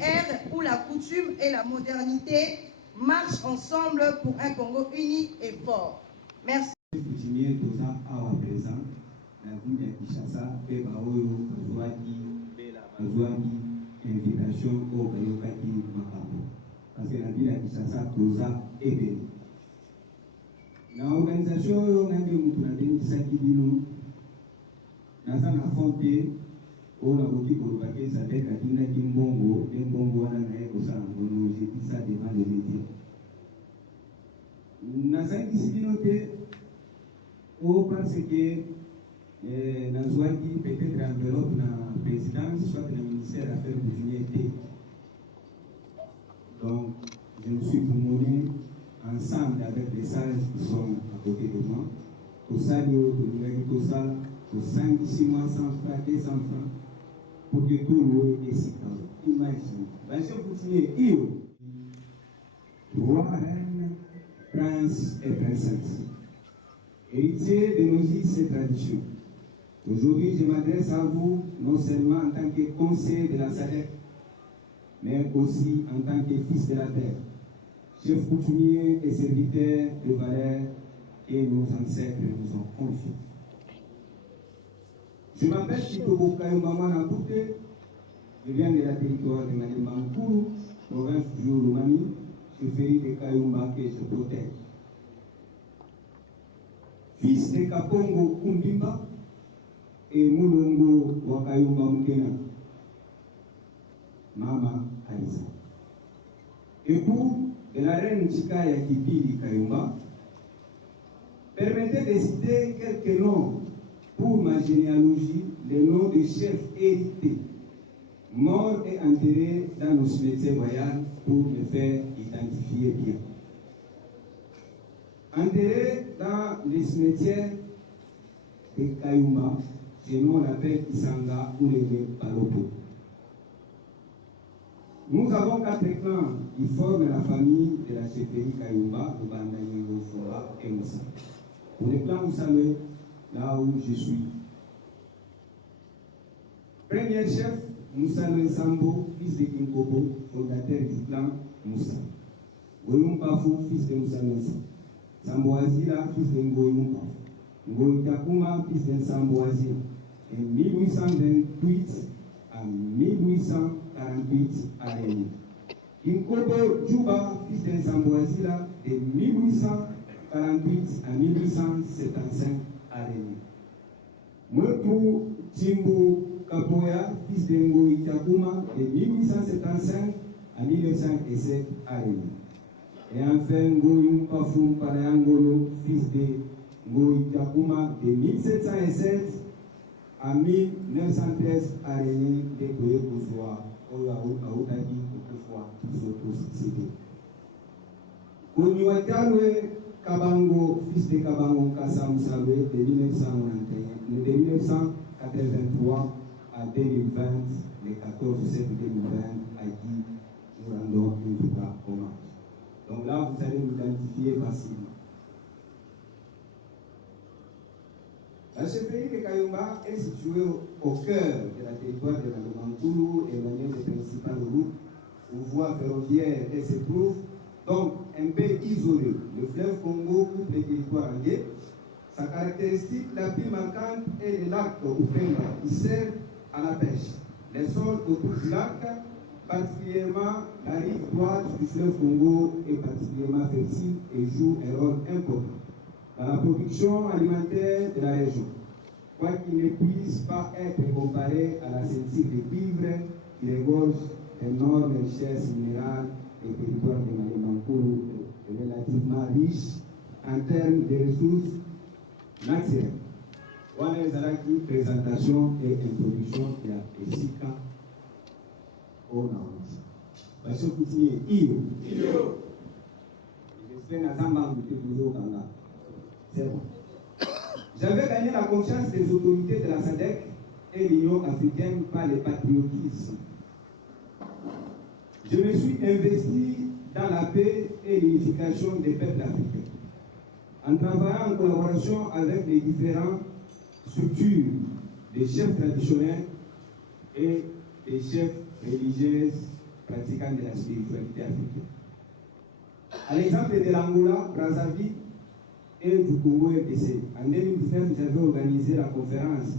ère où la coutume et la modernité marchent ensemble pour un Congo uni et fort. Merci. Continuer tout ça à présent, la ville de Kinshasa, et Baoyo, Bazouaki, invitation au Bayokaki Makambo. Parce que la ville de Kinshasa, tout ça est béni. L'organisation, on a dit que Sakibino, Nazan a fondé, on a dit que le paquet s'appelle Katina Kimbongo, et Mbongo, on a dit que ça, on a dit ça devant les médias. Nazan Kisibinote, parce que Nazouaki peut-être enveloppe dans la présidence, soit dans le ministère des Affaires coutumières. Donc, je me suis promené ensemble avec les sages qui sont à côté de moi. Au Sadio, au Nouvelle-Tosa, au 5, 6 mois sans francs, 200 francs, pour que tout le monde est si calme. Imaginez. La chef coutumière, roi, reine, prince et princesse. Héritier de nos us et traditions. Aujourd'hui, je m'adresse à vous non seulement en tant que conseiller de la SADC, mais aussi en tant que fils de la terre, chef coutumier et serviteur de valeurs que nos ancêtres nous ont confiés. Je m'appelle Tito Bokayo Maman Nakoute, je viens de la territoire de Mankuru, province du Lomami, chefferie de Kayumba que je protège. Fils de Kapongo Kumbimba et Moulongo Wakayumba Mukena, Mama Alisa. Époux de la reine Chikaya Kibili Kayumba, permettez de citer quelques noms pour ma généalogie, les noms des chefs hérités, morts et enterrés dans nos cimetières royaux pour me faire identifier bien. Enterré dans les cimetières de Kayumba, chez nous on l'appelle Isanga ou les Palopo. Nous avons 4 clans qui forment la famille de la chefferie Kayumba, de Bandayengo, Fora et Moussa. Pour le clan Moussalé, là où je suis. Premier chef, Moussa Sambo, fils de Kinkobo, fondateur du clan Moussa. Goyum Pafou, fils de Moussa Mensa. Samboazila, fils de Ngoyumpa. Ngoyutakuma, fils de Samboazila. En 1828 à 1848 à Réunion. Inkobo Djouba, fils de Samboazila, de 1848 à 1875 à Réunion. Motu Timbo Kapoya, fils de Ngoyutakuma, de 1875 à 1907 à Réunion. Et enfin, Ngoyum Pafum Parayangolo, fils de Ngoyutakuma, de 1707 à 1913 à Réunion, de Koye Kozoa, Aoutaki, Koufoua, Soto-Sidi. Konyuatalwe Kabango, fils de Kabango Kassa Moussalwe, de 1983 à 2020, le 14 septembre 2020, à qui nous rendons une victoire hommage. Donc là, vous allez m'identifier facilement. La chefferie de Kayumba est située au cœur de la territoire de la Mankuru, éloignée des principales routes où voies ferroviaires et se trouve donc un peu isolé. Le fleuve Congo coupe les territoires en deux. Sa caractéristique la plus marquante est le lac Upemba qui sert à la pêche. Les sols autour du lac, particulièrement la rive droite du fleuve Congo, est particulièrement fertile et joue un rôle important dans la production alimentaire de la région, quoiqu'il ne puisse pas être comparé à la ceinture de cuivre qui regorge d'énormes richesses minérales et le territoire de Mankuru est relativement riche en termes de ressources naturelles. Voilà les présentation et introduction de la SICA au Nord. Parce que vous dites, c'est bon. J'avais gagné la confiance des autorités de la SADC et l'Union africaine par le patriotisme. Je me suis investi dans la paix et l'unification des peuples africains, en travaillant en collaboration avec les différentes structures des chefs traditionnels et des chefs religieux pratiquants de la spiritualité africaine. À l'exemple de l'Angola, Brazzaville et du Congo RDC, en 2019, j'avais organisé la conférence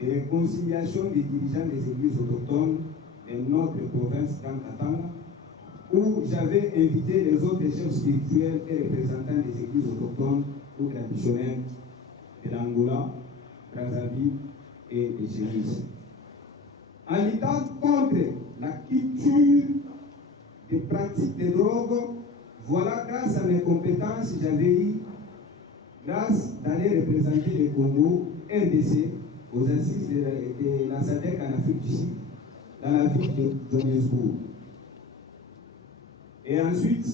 de réconciliation des dirigeants des églises autochtones de notre province Grand-Katanga, où j'avais invité les autres chefs spirituels et représentants des églises autochtones ou traditionnelles de l'Angola, Brazzaville et des Chélis. En luttant contre la culture des pratiques de drogue, voilà, grâce à mes compétences, j'avais eu grâce d'aller représenter le Congo, RDC, aux assises de la SADC en Afrique du Sud, dans la ville de Johannesburg. Et ensuite,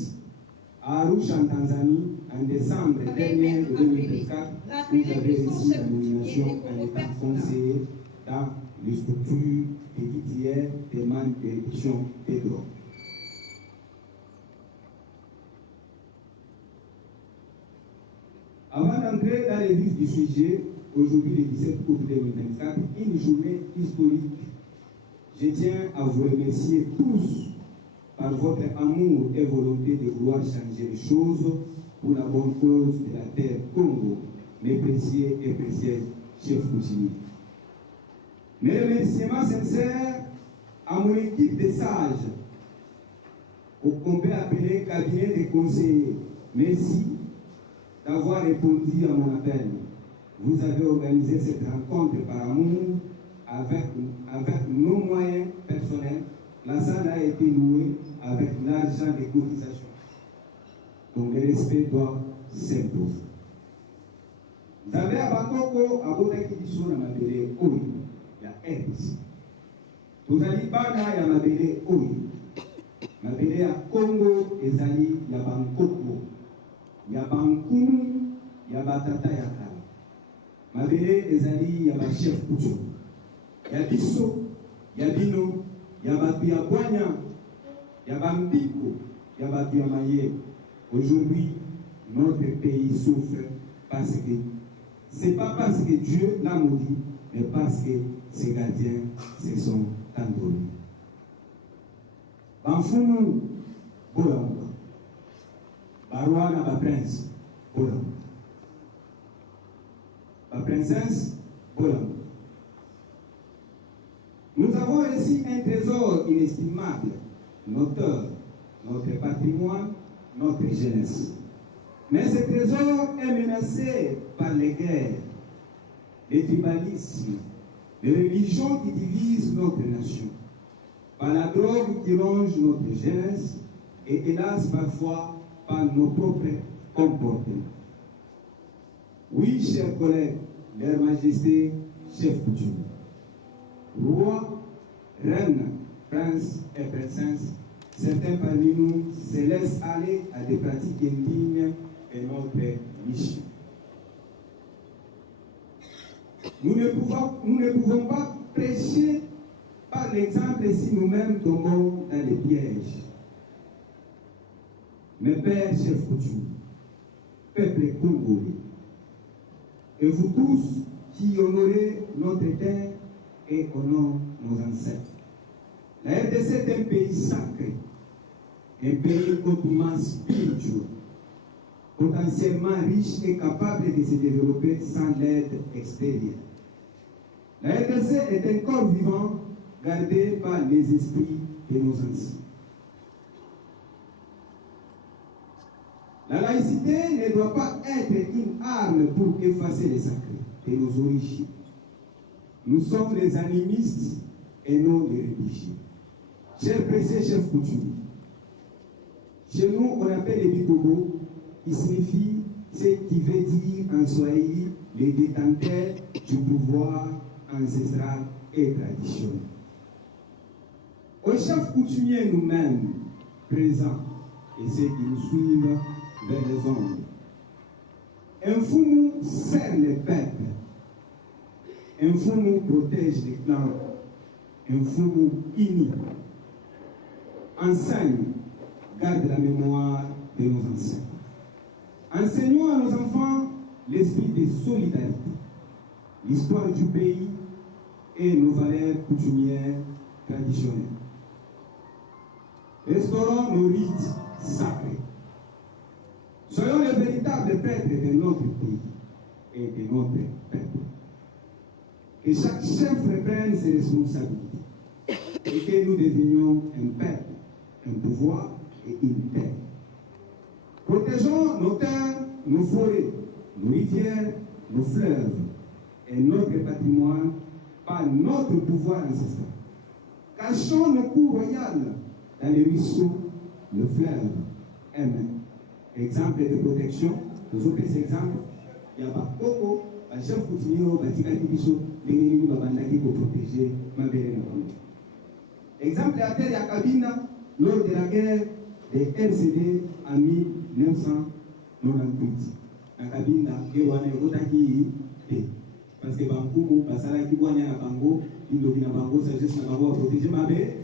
à Arusha, en Tanzanie, en décembre dernier de 2024, où j'avais reçu la nomination en étant conseiller dans les structures héritières des man de réduction des drogues. Avant d'entrer dans les vifs du sujet, aujourd'hui le 17 août 2024, une journée historique, je tiens à vous remercier tous par votre amour et volonté de vouloir changer les choses pour la bonne cause de la terre Congo, mes précieux et précieuses chefs coutumiers. Mes remerciements sincères à mon équipe de sages, qu'on peut appeler cabinet des conseillers. Merci d'avoir répondu à mon appel. Vous avez organisé cette rencontre par amour avec nos moyens personnels. La salle a été louée avec l'argent des cotisations. Donc le respect doit s'imposer. Vous avez à Bakoko, à Bodakidiso, à Mabele, oui, il y a RDC. Vous allez Bana, il y a Mabele, oui. Mabele à Congo, Ezali, il y a Bankoko. Il y a Bankoum, il y a Batata Yakara. Mabele, Ezali, il y a Chef Koucho. Il y a Bisso, il y a Bino, il y a Bapia Boigna, il y a Bambiko, il y a Bapia Maye. Aujourd'hui, notre pays souffre parce que ce n'est pas parce que Dieu l'a maudit, mais parce que ses gardiens se sont endormis. Banfoumou, Bolamba. Barouana, ma prince, Bolamba. Ma princesse, Bolamba. Nous avons ici un trésor inestimable, notre patrimoine, notre jeunesse. Mais ce trésor est menacé par les guerres, les tribalismes, les religions qui divisent notre nation, par la drogue qui ronge notre jeunesse et hélas parfois par nos propres comportements. Oui, chers collègues, Leur Majesté, chef coutumier, roi, reine, prince et princesse, certains parmi nous se laissent aller à des pratiques indignes et notre mission. Nous ne pouvons pas prêcher par l'exemple si nous-mêmes tombons dans les pièges. Mes pères, chefs coutumiers, peuple congolais, et vous tous qui honorez notre terre et honorez nos ancêtres. La RDC est un pays sacré, un pays hautement spirituel, potentiellement riche et capable de se développer sans l'aide extérieure. La RDC est un corps vivant gardé par les esprits de nos anciens. La laïcité ne doit pas être une arme pour effacer les sacrés de nos origines. Nous sommes les animistes et non les religieux. Chers précieux chefs coutumiers, chez nous on appelle les Bitobo, qui signifie ce qui veut dire en Swahili les détenteurs du pouvoir ancestral et traditionnel. Aux chefs coutumiers nous-mêmes, présents, et ceux qui nous suivent vers les ombres, un Fumu sert les peuples, un Fumu protège les clans, un Fumu uni, enseigne, garde la mémoire de nos anciens. Enseignons à nos enfants l'esprit de solidarité, l'histoire du pays et nos valeurs coutumières traditionnelles. Restaurons nos rites sacrés. Soyons les véritables prêtres de notre pays et de notre peuple. Que chaque chef reprenne ses responsabilités et que nous devenions un peuple, un pouvoir et une terre. Protégeons nos terres, nos forêts, nos rivières, nos fleuves et notre patrimoine par notre pouvoir ancestral. Cachons nos cours royales dans les ruisseaux, le fleuve, exemple de protection, nous avons ces exemples. Il y a pas beaucoup, le chef coutumier, il va protéger ma belle. Exemple de la terre de Kabina lors de la guerre des RCD en 1998. La Kabina, il y a parce que Bankou, Basala qui voit à Bango, il doit Bango, sagesse na Bango protéger ma belle.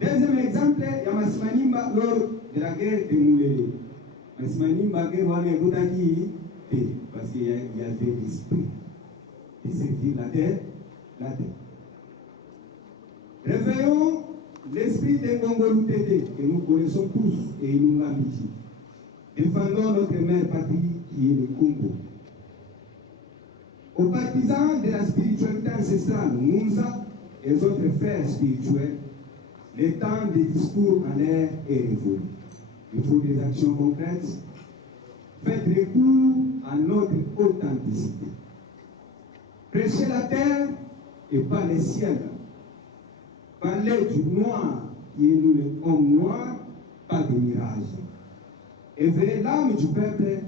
Deuxième exemple, il y a Masmanimba lors de la guerre de Moulele. Masmanimba, parce qu'il y avait l'esprit de servir la terre. Réveillons l'esprit des Congolais que nous connaissons tous et nous l'amitié. Défendons notre mère patrie qui est le Congo. Aux partisans de la spiritualité ancestrale, Mounza et les autres frères spirituels, le temps des discours en l'air est révolu. Il faut des actions concrètes. Faites recours à notre authenticité. Prêchez la terre et pas le ciel. Parlez du noir qui est nous les hommes noirs, pas des mirages. Éveillez l'âme du peuple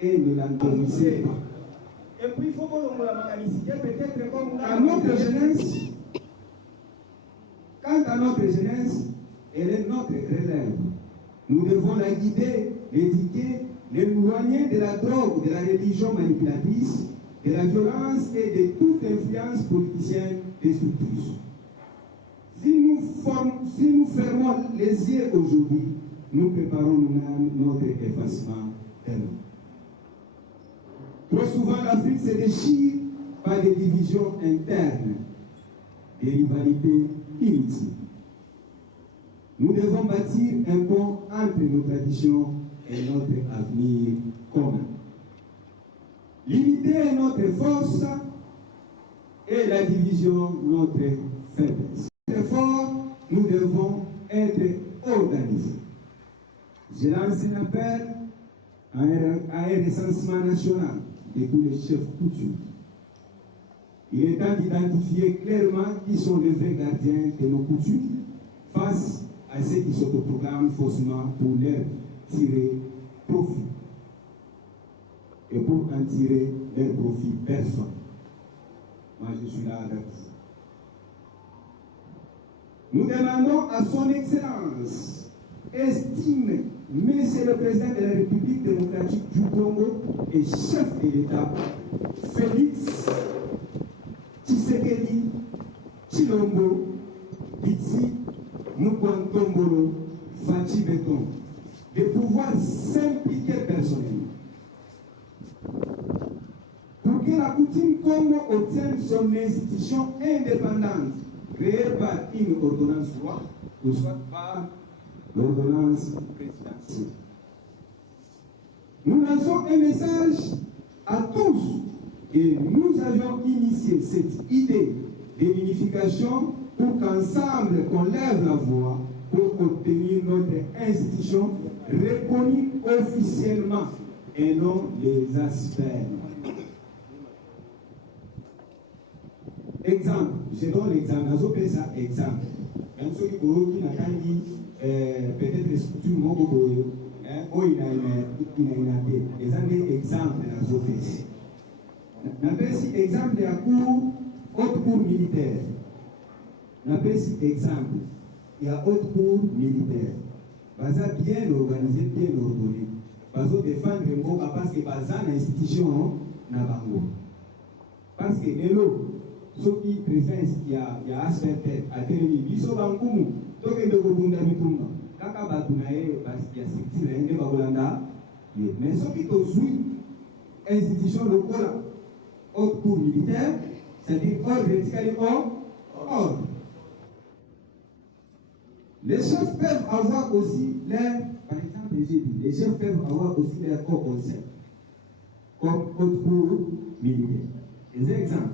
et ne l'endormissez pas. Et puis il faut qu'on peut-être comme à notre jeunesse, quant à notre jeunesse, elle est notre relève. Nous devons la guider, l'éduquer, l'éloigner de la drogue, de la religion manipulatrice, de la violence et de toute influence politicienne destructrice. Si nous fermons les yeux aujourd'hui, nous préparons nous-mêmes notre effacement demain. Trop souvent, l'Afrique se déchire par des divisions internes, des rivalités inutiles. Nous devons bâtir un pont entre nos traditions et notre avenir commun. L'unité est notre force et la division notre faiblesse. Très fort, nous devons être organisés. Je lance un appel à un recensement national de tous les chefs coutumiers. Il est temps d'identifier clairement qui sont les vrais gardiens de nos coutumes face à ceux qui s'autoproclament faussement pour leur tirer profit. Et pour en tirer leur profit, personne. Moi, je suis là avec vous. Nous demandons à son Excellence, estimé Monsieur le Président de la République démocratique du Congo et chef de l'État, Félix Tshisekedi Tshilombo Bitsi Mukwantombolo Fachi Beton, de pouvoir s'impliquer personnellement pour que la coutume Congo obtienne son institution indépendante créée par une ordonnance loi ou soit par l'ordonnance présidentielle. Nous lançons un message à tous et nous avions initié cette idée de l'unification pour qu'ensemble qu'on lève la voix pour obtenir notre institution reconnue officiellement et non les aspects. Exemple, je donne l'exemple, exemple. Dans ceux qui n'a dit peut-être les structures mobile, il a des exemples dans nos pays. N'a pas si exemple de la haute cour militaire. N'a pas si exemple, il y a haute cour militaire. Baza bien organisé, bien ordonné. Baza défendre le mot parce que Baza l'institution n'a pas mot. Parce que l'élo, ceux qui préfèrent, il y a aspect à téléviser, ils sont en commun. Donc, il y a des gens kaka batu na ye basi ya sikti na yenge bakolanda mais soki tozwi institution lokola haute cour militaire, c'est-à-dire ordre vertical ordre. Les chefs peuvent avoir aussi par exemple, j'ai dit, les chefs peuvent avoir aussi leur co-conseil, comme haute cour militaire. Des exemples.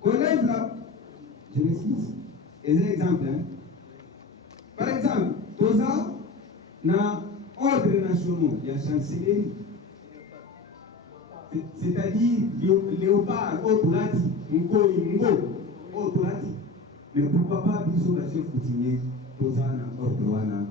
Collègue là, je m'excuse. Des exemples. Hein. Par exemple, Toza, dans ordre national, il y a chancellerie. C'est-à-dire léopard, autolati, ngo, autolati. Mais pourquoi pas biso la chef coutumier, Toza dans ordre wana.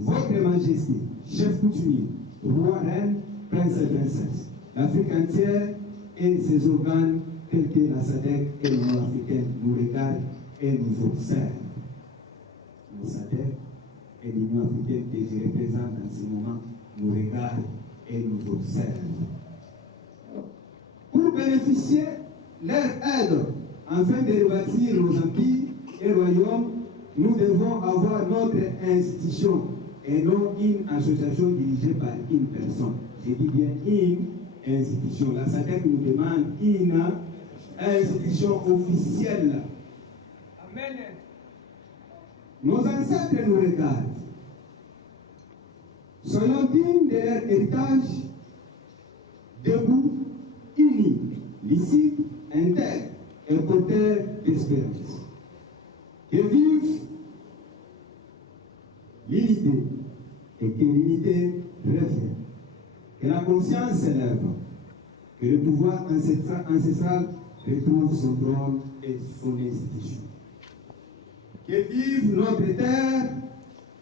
Votre Majesté, chef coutumier, roi, reine, prince et princesse, l'Afrique entière et ses organes tels que la SADC et l'Union africaine nous regardent et nous observent. La SADC et l'Union africaine que je représente en ce moment nous regardent et nous observent. Pour bénéficier de leur aide afin de rebâtir nos empires et royaumes, nous devons avoir notre institution et non une association dirigée par une personne. Je dis bien une institution. La SADC nous demande une institution officielle. Amen. Nos ancêtres nous regardent. Soyons dignes de leur héritage, debout, unis, licites, intègres et porteurs d'espérance. Que vive l'unité et que l'unité revienne. Que la conscience s'élève, que le pouvoir ancestral retrouve son trône et son institution. Que vive notre terre,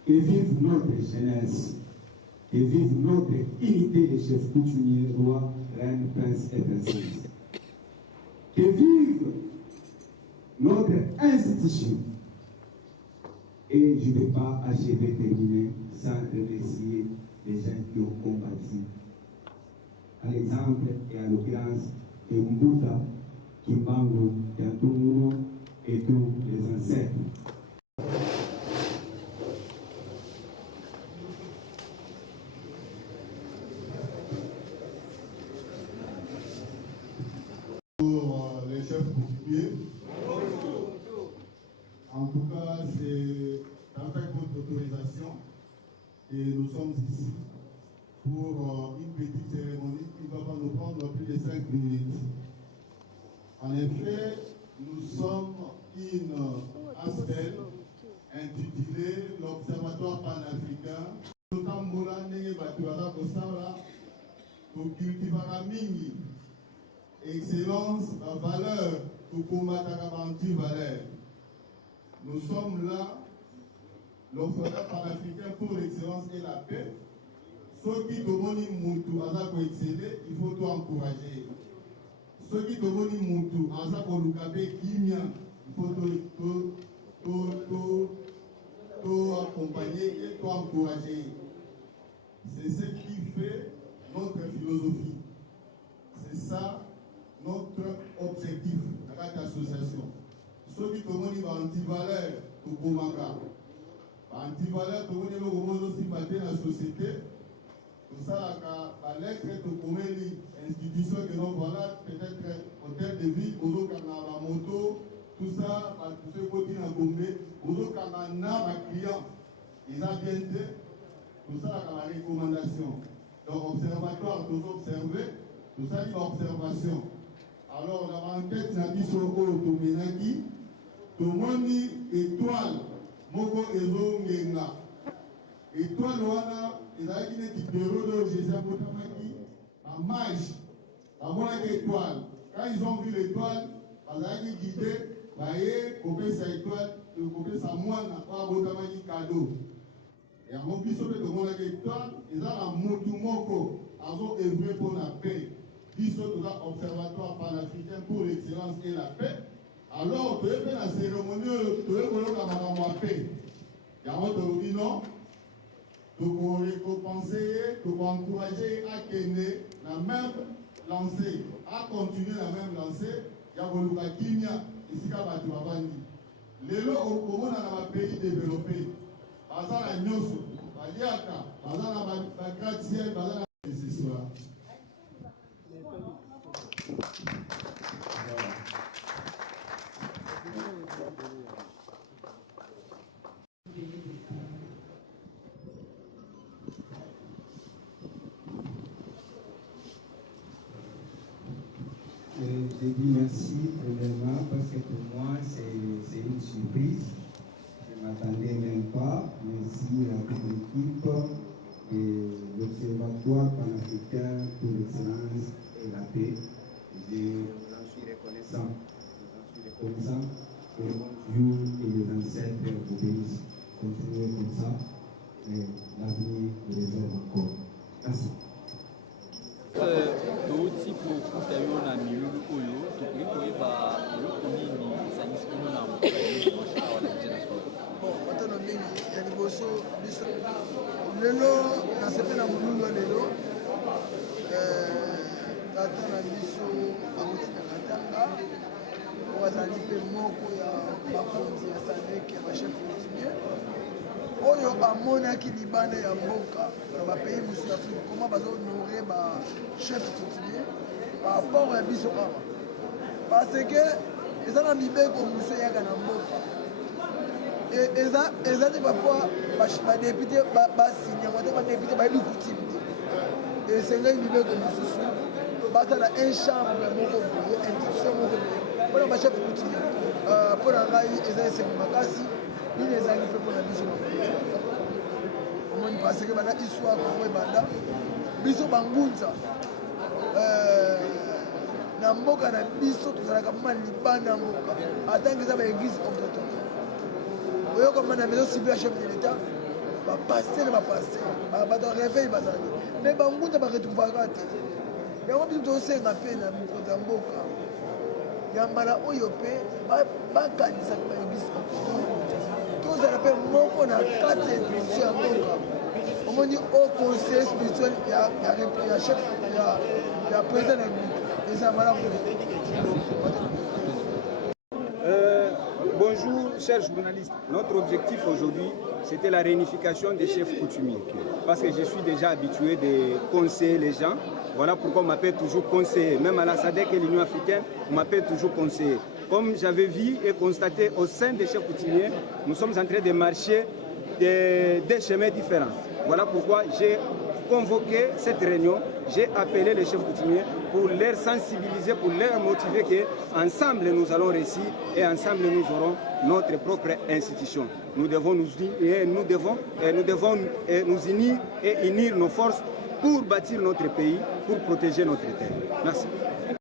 que vive notre jeunesse, que vive notre unité de chefs coutumiers, rois, reines, princes et princesses. Que vive notre institution. Et je ne vais pas achever terminer sans remercier les gens qui ont combattu. À l'exemple et à l'occurrence de Mbuta, Kimbango, Yantumuro et tous les ancêtres. Pour les chefs coutumiers, en tout cas, c'est avec votre autorisation et nous sommes ici pour une petite cérémonie qui ne va pas nous prendre plus de 5 minutes. En effet, nous sommes une ASPEL intitulée l'Observatoire panafricain. Nous cultivons excellence, la valeur, valeur. Nous sommes là, l'Observatoire panafricain pour l'excellence et la paix. Ceux qui demandent Moutou, il faut tout encourager. Ceux qui demandent Moutou, il faut tout accompagner et tout encourager. C'est ce qui fait notre philosophie. C'est ça notre objectif de cette association. Ceux qui demandent anti-valeur, tout comme anti-valeur, tout le monde aussi battre la société. Tout ça, la lettre de institution que nous voilà, peut-être hôtel de ville, la moto, tout ça, tout ce côté dans Gombe, client, ils ont bien fait, tout ça, la recommandation. Donc, observatoire, tout observer, tout ça, il y a observation. Alors, la enquête, n'a dit sur tout Ménaki, tout le monde étoile, Moko Ezo Ngenga. Étoile, voilà. Ils ont dit que les bureaux de Jésus en marche, à moins l'étoile. Quand ils ont vu l'étoile, ils ont dit guidé, voyez, couper sa étoile, couper sa moine, à Botamaki cadeau. Et à mon plus de mon étoile, ils ont un motu moko, ils ont œuvré pour la paix. Ils sont dans l'Observatoire panafricain pour l'excellence et la paix. Alors, tu es la cérémonie, tu es la paix. Il y a un autre non. Donc, récompenser, encourager à gagner la même lancée, à continuer la même lancée. Il y a le Kimia, ici, à Bavandi. Les lots au monde dans un pays développé, par exemple, la Nyoso, la Liaka, par exemple, la Gratte-Ciel, par exemple, ce soir. puissant, que le bon Dieu et les ancêtres vous bénissent. Continuez comme ça, et l'avenir vous réserve encore. Merci. Touti kukuta yo na milulu oyo tokoki koyeba eloko nini esangisi bino na mokili awa na biso na solo. Bon, matano mingi ya liboso biso lelo nasepeli na molulu ya lelo tata na biso akuti na katanga oyo azali mpe moko ya bakonzi ya sadek ya bachef coutumier oyo amonaki libanda ya mboka na bapays mosusu ya afrique koma bazahonore bachef coutumier par rapport ya biso awa parce que eza na mibeko mosusu eyaka na mboka eza te parfois badepute basinyama te badepute bayebi coutume te esengeli mibeko mosusu basala un chambre moko boye institution moko boye mpona bachef coutumier mpo na ngai eza esengo makasi nini ezangi mpe mpona biso omoni parce que bana histoire kongo ebanda biso bangunza na mboka na biso tozalaka mma libanda ya mboka atanke eza baeglise orthodoxe oyoka mma na maison civile ya chef de l'état bapaster na bapaster bato ya réveil bazali mais bangunza baretrouvaka te yango biso tosenga mpe na mokonzi ya mboka ya mbala oyo mpe bakanisaka baeglise tozala mpe moko na kati ya institution ya mboka omoni au conseil spirituel ya chef ya président na république eza malamu. Bonjour, chers journalistes. Notre objectif aujourd'hui, c'était la réunification des chefs coutumiers. Parce que je suis déjà habitué de conseiller les gens. Voilà pourquoi on m'appelle toujours conseiller. Même à la SADC et l'Union africaine, on m'appelle toujours conseiller. Comme j'avais vu et constaté au sein des chefs coutumiers, nous sommes en train de marcher des chemins différents. Voilà pourquoi j'ai convoqué cette réunion, j'ai appelé les chefs coutumiers pour les sensibiliser, pour les motiver qu'ensemble nous allons réussir et ensemble nous aurons notre propre institution. Nous devons nous unir et unir nos forces pour bâtir notre pays, pour protéger notre terre. Merci.